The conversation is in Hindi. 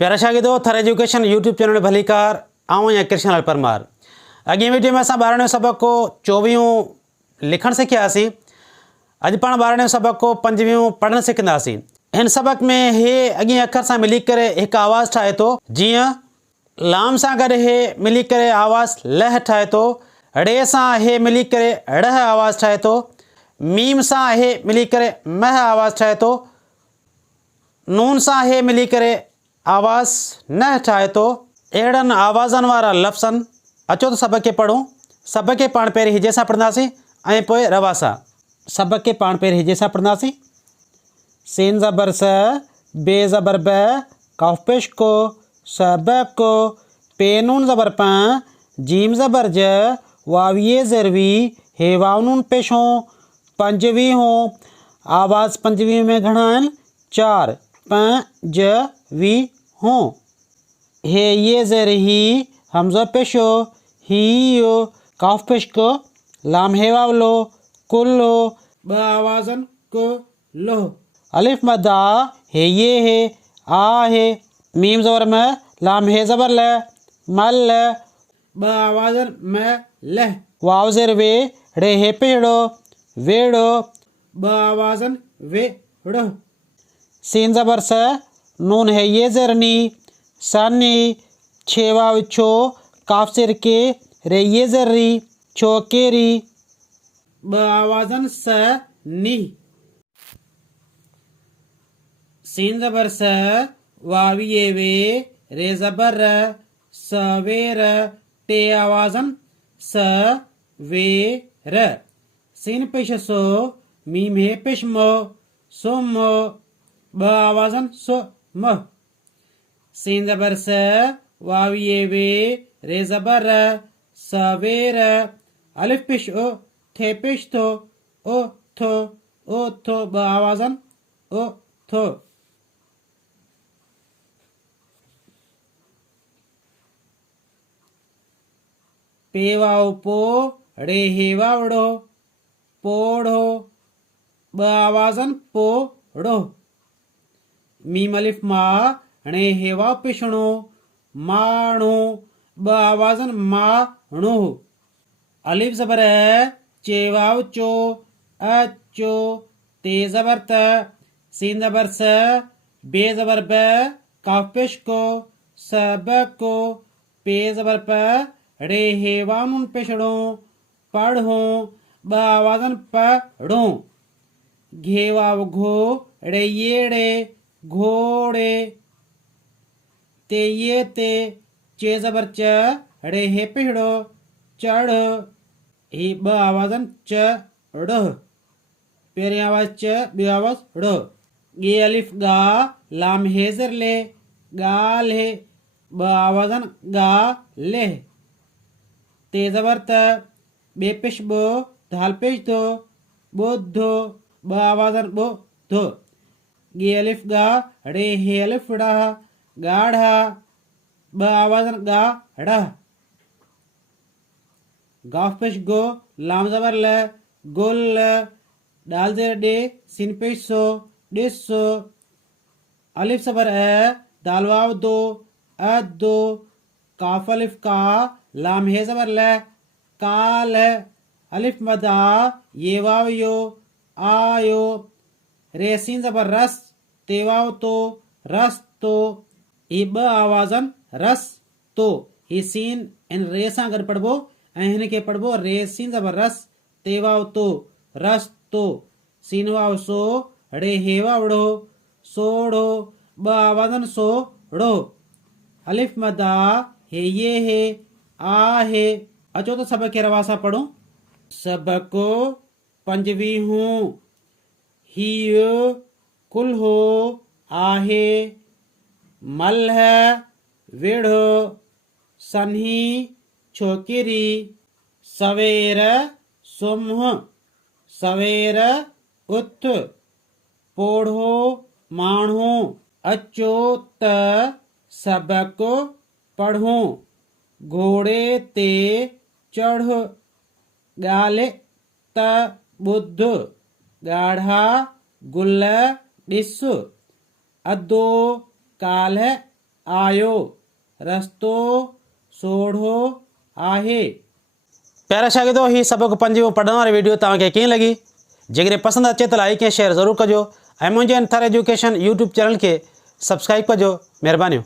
प्यारा शागिर्दो थर एजुकेशन यूट्यूब चैनल भलीकार आऊँ या कृष्ण लाल परमार। अॻे वीडियो में असां 12वें सबक को 24 लिखण सिखियासीं। अॼु पाण 12वें सबक को 5 पढ़ण सिखंदासीं। हिन सबक में हे अॻे अखर सां मिली करे हिकु आवाज़ ठाहे थो। जीअं लाम सां गॾु हे मिली करे आवाज़ लह ठाहे थो। रे सां हे मिली करे ड़ह आवाज़ ठाहे थो। मीम सां हे मिली करे मह आवाज़ ठाहे थो। नून सां हे मिली करे आवाज़ न ठाहे थो। अहिड़नि आवाज़नि वारा लफ़्ज़नि अचो त सबक खे पढ़ूं। सबक खे पाण पहिरीं हिजे सां पढ़ंदासीं ऐं पोइ रवा सां। सबक खे पाण पहिरीं हिजे सां पढ़ंदासीं। सेन ज़बर स, बे ज़बर ब, काफ पेश को, सबक को, पे नून ज़बर प, जीम ज़बर ज, वाविये ज़रवी, हे वाव नून पेश हो, पंजवी हो। आवाज़ पंजवी में घणा आहिनि? 4 पंजवी हो। हे ये ज़र ही, हमज़ा पेश हो, ही यो, काफ पेश को, लाम हे वाव लो, कुल्लो, ब आवाज़न को लो। अलिफ मदा, हे ये है, आ है। मीम ज़बर में, लाम हे ज़बर ल, मल, ब आवाज़न में लह। वाव ज़र वे, रे हे पेड़ो, वेड़ो, ब आवाज़न वेड़ो। सीन ज़बर स, नून है ये ज़रनी, सनी, छे वाव छो, काफ सिर के, रे ये ज़र्री, छोकेरी, ब आवाज़न स नी। सीन ज़बर स, वावी ये वे, रे ज़बर र, सवेर, टे आवाज़न स वे र। सीन पेश सो, मीम हे पेश मो, सोम, ब आवाज़न सो म। सीन ज़बर स, वाव ये वे, रे ज़बर र, सवेर, अलिफ पेश ओ, थे पेश थो, ओ थो, ब आवाज़न ओ थो। पे वाव पो, रे हे वावड़ो, पोड़ो, ब आवाज़न पोड़ो। मीम अलिफ मा, णे हे वाव पेशणो, माणो, ब आवाज़न माणो। अलिफ ज़बर है, चे वाव चो, अचो, ते ज़बर त, सीन ज़बर स, बे ज़बर ब, काफ पेश को, सबक को, पे ज़बर प, रे हे वाव नून पेशड़ो, पढ़ो, ब आवाज़न पढ़ो। घे वाव घो, रे ये रे, घोड़े, ते ये ते, चे ज़बर च, रे हे पेड़ो, चढ़, ही ब आवाज़न चढ़। पहिरीं आवाज़ च, ॿी आवाज़ ड़। गे अलिफ गा, लाम हे ज़र ले, गाले, ब आवाज़न गा ले। ते ज़बर त, बे पेश बो, धाल पेश दो, बोधो, ब आवाज़न बो धो। गे अलिफ गा, रे हे अलिफ ड़ा, गाढ़ा, ब आवाज़न गा ड़ा। गाफ पेश गो, लाम ज़बर ल, गोल, डाल ज़ेर डे, सिन पेश सो, डिसो। अलिफ ज़बर ए, दाल वाव दो, अदो, काफ अलिफ का, लाम हे ज़बर ल, काल, अलिफ मदा, ये वाव यो, आयो। रे सीन ज़बर रस, ते वाव तो, रस तो, ही ब आवाज़न रस तो। ही सीन इन रे सां गॾु पढ़बो ऐं हिन खे पढ़बो रे सीन ज़बर रस, ते वाव तो, रस तो। सीन वाव सो, रे हे वावड़ो, सोड़ो, ब आवाज़न सोड़ो। अलिफ मदा, हे ये है, आ है। अचो तो सबक खे रवा सां पढ़ूं। सबक पंजवी हूं, हीउ, कुल हो, आहे, मल्ह, वेढ़ो, सन्ही, छोकिरी, सवेर, सुम्ह, सवेर, उथ, पोढ़ो, माण्हू, अचो त सबक पढ़ूं, घोड़े ते चढ़, ॻाल्हि त ॿुध, ॻाढ़ा गुल ॾिस, अधो काल्ह आयो, रस्तो सोढ़ो आहे। प्यारा शागिर्दो, ही सबक 5 पढ़ण वारी वीडियो तव्हांखे कीअं लॻी? जेकॾहिं पसंदि अचे त लाइक ऐं शेयर ज़रूरु कजो ऐं मुंहिंजे अंथर एजुकेशन यूट्यूब चैनल खे सब्सक्राइब कजो। महिरबानी।